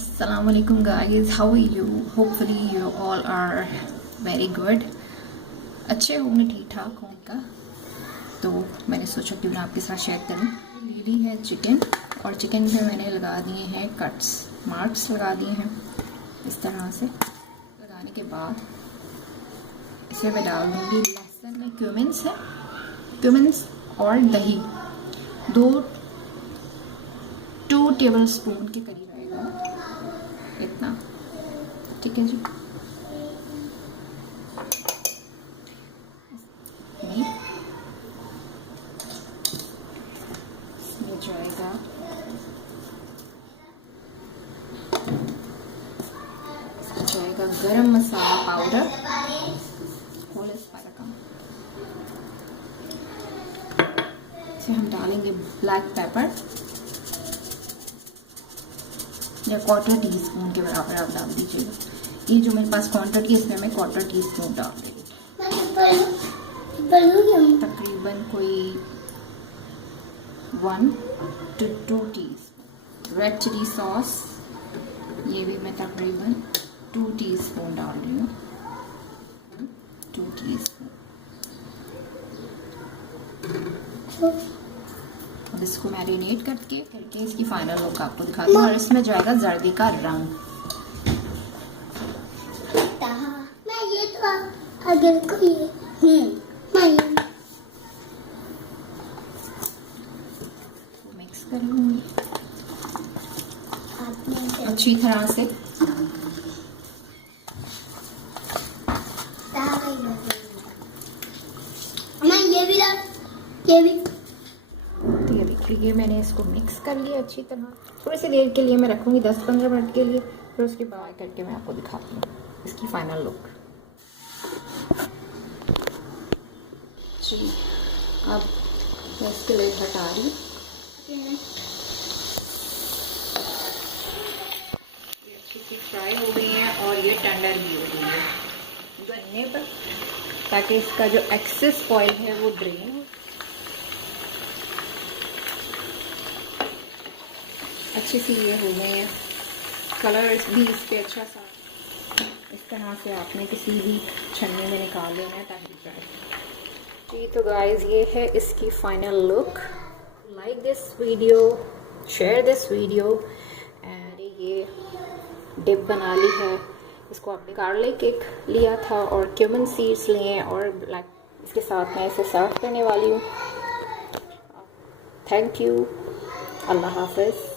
Assalamualaikum guys, how are you? Hopefully you all are very good. अच्छे होंगे, ठीक ठाक होंगे। तो मैंने सोचा क्यों ना आपके साथ शेयर करूं। ले ली है चिकन और चिकन पे मैंने लगा दिए हैं कट्स, मार्क्स लगा दिए हैं इस तरह से। लगाने के बाद इसमें मैं डाल दूँगी लहसुन में क्यूमिन्स है, क्यूमिन्स और दही 2 टेबल स्पून के करीब आएगा, इतना। ठीक है जी। इसमें जाएगा गरम मसाला पाउडर, होल स्पाइस का। इसे हम डालेंगे ब्लैक पेपर या 1/4 टीस्पून के बराबर आप डाल दीजिएगा। ये जो मेरे पास क्वांटिटी है इसमें मैं 1/4 टीस्पून डाल दूँगी। तकरीबन कोई 1 to 2 teaspoon. Red chilli sauce ये भी मैं तकरीबन 2 टीस्पून डाल रही हूँ, 2 टीस्पून। अब इसको मैरिनेट करके इसकी फाइनल लुक आपको दिखाती हूँ। और इसमें जाएगा जर्दी का रंग। ये तो अगर कोई मिक्स कर लूँगी अच्छी तरह से। ये भी तो ये देखिए मैंने इसको मिक्स कर लिया अच्छी तरह। थोड़ी सी देर के लिए मैं रखूँगी, 10-15 मिनट के लिए, फिर उसके बाद करके मैं आपको दिखाती हूँ इसकी फाइनल लुक। जी अब मैं इसके लिए हटा रही हूँ। ये अच्छी सी फ्राई हो गई है और ये टेंडर भी हो गई है बनने पर, ताकि इसका जो एक्सेस ऑयल है वो ड्रेन हो। अच्छी सी ये हो गई है, कलर भी इस पर अच्छा सा। इस तरह से आपने किसी भी छन्नी में निकाल लेना है ताकि ड्राई। जी तो गाइस ये है इसकी final look. Like this video, share this video. And ये डिप बना ली है। इसको आपने गार्लिक एक लिया था और क्यूमिन सीड्स लिए और ब्लैक, इसके साथ मैं इसे सर्व करने वाली हूँ। थैंक यू, अल्लाह हाफिज़।